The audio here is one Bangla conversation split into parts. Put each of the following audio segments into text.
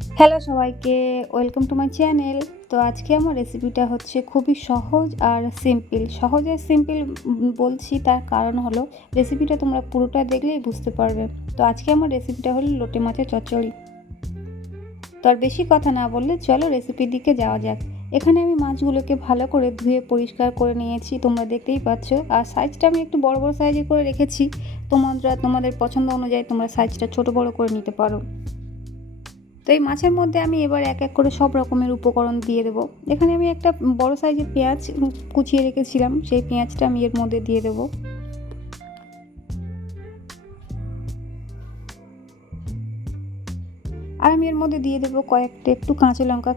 হ্যালো সবাইকে, ওয়েলকাম টু মাই চ্যানেল। তো আজকে আমার রেসিপিটা হচ্ছে খুবই সহজ আর সিম্পল। সহজ আর সিম্পল বলছি, তার কারণ হলো রেসিপিটা তোমরা পুরোটা দেখলেই বুঝতে পারবে। তো আজকে আমার রেসিপিটা হলো লোটে মাছের চচ্চড়ি। তো আর বেশি কথা না বললে চলো রেসিপির দিকে যাওয়া যাক। এখানে আমি মাছগুলোকে ভালো করে ধুয়ে পরিষ্কার করে নিয়েছি, তোমরা দেখতেই পাচ্ছ। আর সাইজটা আমি একটু বড় বড় সাইজে করে রেখেছি। তোমাদের পছন্দ অনুযায়ী তোমরা সাইজটা ছোট বড় করে নিতে পারো। তো এই মাছের মধ্যে আমি এবার এক এক করে সব রকমের উপকরণ দিয়ে দেবো। এখানে আমি একটা বড় সাইজের পেঁয়াজ কুচিয়ে রেখেছিলাম, সেই পেঁয়াজটা আমি এর মধ্যে দিয়ে দেবো। আর আমি এর মধ্যে দিয়ে দেবো কয়েকটা একটু কাঁচা লঙ্কা।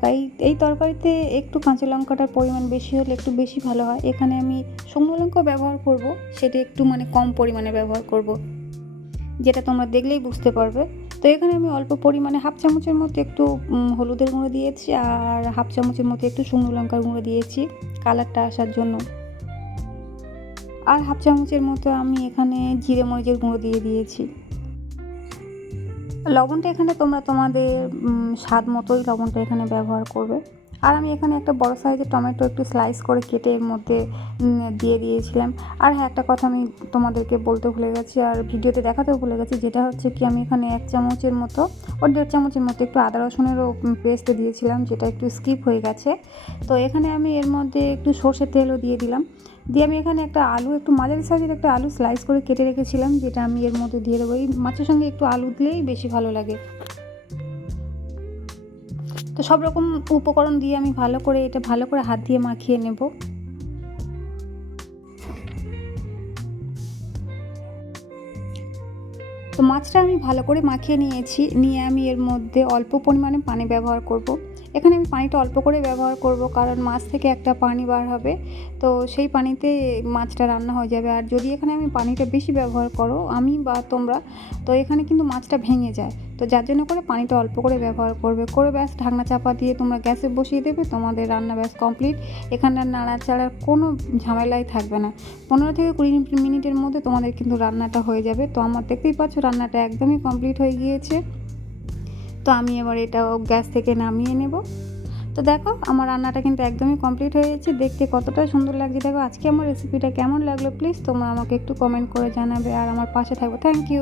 এই তরকারিতে একটু কাঁচা লঙ্কাটার পরিমাণ বেশি হলে একটু বেশি ভালো হয়। এখানে আমি শুকনো লঙ্কা ব্যবহার করব, সেটা একটু কম পরিমাণে ব্যবহার করব, যেটা তোমরা দেখলেই বুঝতে পারবে। তো এখানে আমি অল্প পরিমাণে হাফ চামচের মতো একটু হলুদের গুঁড়ো দিয়েছি, আর হাফ চামচের মতো একটু শুকনো লঙ্কার গুঁড়ো দিয়েছি কালারটা আসার জন্য। আর হাফ চামচের মতো আমি এখানে জিরে মরিচের গুঁড়ো দিয়ে দিয়েছি। লবণটা এখানে তোমরা তোমাদের স্বাদ মতোই লবণটা এখানে ব্যবহার করবে। আর আমি এখানে একটা বড় সাইজের টমেটো একটু স্লাইস করে কেটে এর মধ্যে দিয়ে দিয়েছিলাম। আর হ্যাঁ, একটা কথা আমি তোমাদেরকে বলতে ভুলে গেছি আর ভিডিওতে দেখাতেও ভুলে গেছি, যেটা হচ্ছে কি আমি এখানে 1 চামচের মতো 1.5 চামচের মতো একটু আদা রসুনেরও পেস্ট দিয়েছিলাম, যেটা একটু স্কিপ হয়ে গেছে। তো এখানে আমি এর মধ্যে একটু সর্ষের তেলও দিয়ে দিলাম। দিয়ে আমি এখানে একটা আলু, একটু মাঝারি সাইজের একটা আলু স্লাইস করে কেটে রেখেছিলাম, যেটা আমি এর মধ্যে দিয়ে দেবো। এই মাছের সঙ্গে একটু আলু দিলেই বেশি ভালো লাগে। তো সব রকম উপকরণ দিয়ে আমি ভালো করে হাত দিয়ে মাখিয়ে নেব। তো মাছটা আমি ভালো করে মাখিয়ে নিয়েছি, নিয়ে আমি এর মধ্যে অল্প পরিমাণে পানি ব্যবহার করব। এখানে আমি পানিটা অল্প করে ব্যবহার করব, কারণ মাছ থেকে একটা পানি বার হবে, তো সেই পানিতে মাছটা রান্না হয়ে যাবে। আর যদি এখানে আমি পানিটা বেশি ব্যবহার করো, আমি বা তোমরা, তো এখানে কিন্তু মাছটা ভেঙে যায়। তো যার জন্য করে পানিটা অল্প করে ব্যবহার করবে, করে ব্যাস ঢাকনা চাপা দিয়ে তোমরা গ্যাসে বসিয়ে দেবে, তোমাদের রান্না ব্যাস কমপ্লিট। এখানে নাড়াচাড়ার কোনো ঝামেলাই থাকবে না। 15 থেকে 20 মিনিটের মধ্যে তোমাদের কিন্তু রান্নাটা হয়ে যাবে। তো আমার দেখতেই পাচ্ছ রান্নাটা একদমই কমপ্লিট হয়ে গিয়েছে। তো আমি এবার এটাও গ্যাস থেকে নামিয়ে নেব। তো দেখো আমার রান্নাটা কিন্তু একদমই কমপ্লিট হয়ে গেছে, দেখতে কতটা সুন্দর লাগছে। দেখো আজকে আমার রেসিপিটা কেমন লাগলো প্লিজ তোমরা আমাকে একটু কমেন্ট করে জানাবে, আর আমার পাশে থাকবে। Thank you.